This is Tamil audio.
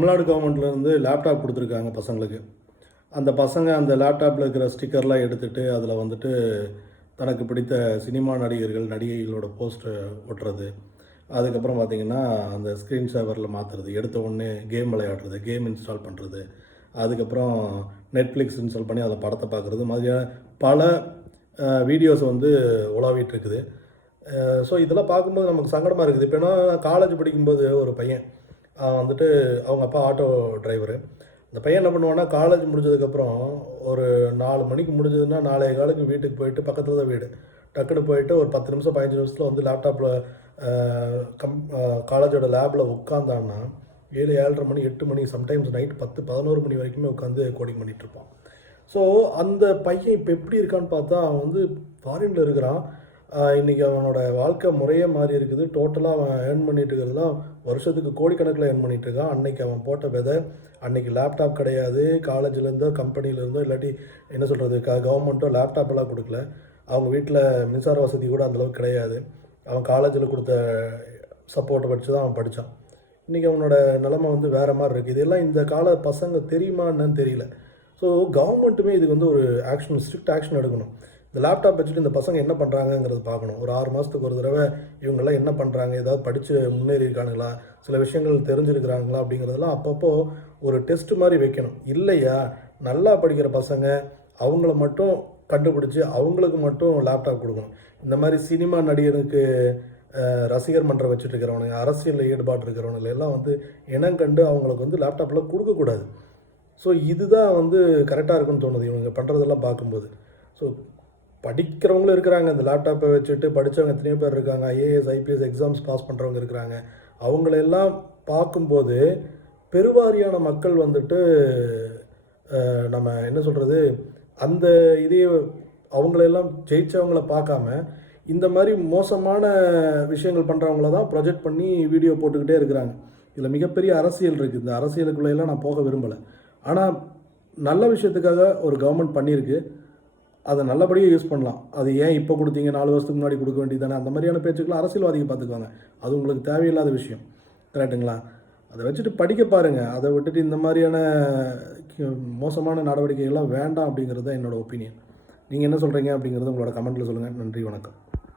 தமிழ்நாடு கவர்மெண்ட்லேருந்து லேப்டாப் கொடுத்துருக்காங்க பசங்களுக்கு. அந்த பசங்க அந்த லேப்டாப்பில் இருக்கிற ஸ்டிக்கர்லாம் எடுத்துகிட்டு அதில் வந்துட்டு தனக்கு பிடித்த சினிமா நடிகர்கள், நடிகைகளோட போஸ்ட்டை ஒட்டுறது. அதுக்கப்புறம் பார்த்திங்கன்னா அந்த ஸ்க்ரீன் சேவரில் மாற்றுறது, எடுத்த உடனே கேம் விளையாடுறது, கேம் இன்ஸ்டால் பண்ணுறது, அதுக்கப்புறம் நெட்ஃப்ளிக்ஸ் இன்ஸ்டால் பண்ணி அதில் படத்தை பார்க்குறது மாதிரியான பல வீடியோஸ் வந்து உலாவிட்டுருக்குது. ஸோ இதெல்லாம் பார்க்கும்போது நமக்கு சங்கடமாக இருக்குது. இப்போ ஏன்னா காலேஜ் படிக்கும்போது ஒரு பையன் வந்துட்டு அவங்க அப்பா ஆட்டோ டிரைவரு. அந்த பையன் என்ன பண்ணுவான்னா, காலேஜ் முடிஞ்சதுக்கப்புறம் ஒரு 4 மணிக்கு முடிஞ்சதுன்னா 4:15க்கு வீட்டுக்கு போயிட்டு, பக்கத்தில் தான் வீடு, டக்குன்னு போயிட்டு ஒரு 10 நிமிஷம் 15 நிமிஷத்தில் வந்து லேப்டாப்பில் காலேஜோட லேபில் உட்காந்தான்னா 7, 7:30 மணி, 8 மணி, சம்டைம்ஸ் நைட் 10, 11 மணி வரைக்குமே உட்காந்து கோடிங் பண்ணிகிட்ருப்பான். ஸோ அந்த பையன் இப்போ எப்படி இருக்கான்னு பார்த்தா, அவன் வந்து ஃபாரினில் இருக்கிறான். இன்றைக்கி அவனோட வாழ்க்கை முறையே மாறி இருக்குது. டோட்டலாக அவன் ஏர்ன் பண்ணிட்டு இருக்கிறதுலாம் வருஷத்துக்கு கோடிக்கணக்கில் ஏர்ன் பண்ணிகிட்ருக்கான். அன்றைக்கி அவன் போட்ட விதை, அன்றைக்கி லேப்டாப் கிடையாது, காலேஜ்லேருந்தோ கம்பெனிலேருந்தோ இல்லாட்டி என்ன சொல்கிறது கவர்மெண்ட்டோ லேப்டாப்பெல்லாம் கொடுக்கல. அவங்க வீட்டில் மின்சார வசதி கூட அந்தளவுக்கு கிடையாது. அவன் காலேஜில் கொடுத்த சப்போர்ட்டை வச்சு தான் அவன் படித்தான். இன்றைக்கி அவனோட நிலைமை வந்து வேறு மாதிரி இருக்குது. இதெல்லாம் இந்த கால பசங்க தெரியுமா என்னன்னு தெரியல. ஸோ கவர்மெண்ட்டுமே இதுக்கு வந்து ஒரு ஸ்ட்ரிக்ட் ஆக்ஷன் எடுக்கணும். இந்த லேப்டாப் வச்சுட்டு இந்த பசங்க என்ன பண்ணுறாங்கங்கிறது பார்க்கணும். ஒரு 6 மாதத்துக்கு ஒரு தடவை இவங்கெல்லாம் என்ன பண்ணுறாங்க, ஏதாவது படித்து முன்னேறி இருக்கானுங்களா, சில விஷயங்கள் தெரிஞ்சுருக்கிறாங்களா அப்படிங்கிறதெல்லாம் அப்பப்போ ஒரு டெஸ்ட் மாதிரி வைக்கணும். இல்லையா நல்லா படிக்கிற பசங்க அவங்கள மட்டும் கண்டுபிடிச்சி அவங்களுக்கு மட்டும் லேப்டாப் கொடுக்கணும். இந்த மாதிரி சினிமா நடிகனுக்கு ரசிகர் மன்றம் வச்சுட்டு இருக்கிறவனுங்க, அரசியலில் ஈடுபாடு இருக்கிறவனுங்க எல்லாம் வந்து இனம் கண்டு அவங்களுக்கு வந்து லேப்டாப்லாம் கொடுக்கக்கூடாது. ஸோ இதுதான் வந்து கரெக்டாக இருக்குன்னு தோணுது இவங்க பண்ணுறதெல்லாம் பார்க்கும்போது. ஸோ படிக்கிறவங்களும் இருக்கிறாங்க, இந்த லேப்டாப்பை வச்சுட்டு படித்தவங்க எத்தனையோ பேர் இருக்காங்க, ஐஏஎஸ் ஐபிஎஸ் எக்ஸாம்ஸ் பாஸ் பண்ணுறவங்க இருக்கிறாங்க. அவங்களெல்லாம் பார்க்கும்போது பெருவாரியான மக்கள் வந்துட்டு நம்ம என்ன சொல்கிறது, அந்த இதே அவங்களெல்லாம் ஜெயித்தவங்கள பார்க்காம இந்த மாதிரி மோசமான விஷயங்கள் பண்ணுறவங்கள தான் ப்ரொஜெக்ட் பண்ணி வீடியோ போட்டுக்கிட்டே இருக்கிறாங்க. இதில் மிகப்பெரிய அரசியல் இருக்குது. இந்த அரசியலுக்குள்ளெல்லாம் நான் போக விரும்பலை. ஆனால் நல்ல விஷயத்துக்காக ஒரு கவர்மெண்ட் பண்ணியிருக்கு, அதை நல்லபடியாக யூஸ் பண்ணலாம். அது ஏன் இப்போ கொடுத்தீங்க, 4 வருஷத்துக்கு முன்னாடி கொடுக்க வேண்டியதானே, அந்த மாதிரியான பேச்சுக்கெல்லாம் அரசியல்வாதிகள் பார்த்துக்குவாங்க. அது உங்களுக்கு தேவையில்லாத விஷயம். கரெக்டுங்களா? அதை வச்சுட்டு படிக்க பாருங்கள். அதை விட்டுட்டு இந்த மாதிரியான மோசமான நடவடிக்கைகள்லாம் வேண்டாம் அப்படிங்கிறது தான் என்னோடய ஒப்பீனியன். நீங்கள் என்ன சொல்கிறீங்க அப்படிங்கிறது உங்களோட கமெண்ட்டில் சொல்லுங்கள். நன்றி, வணக்கம்.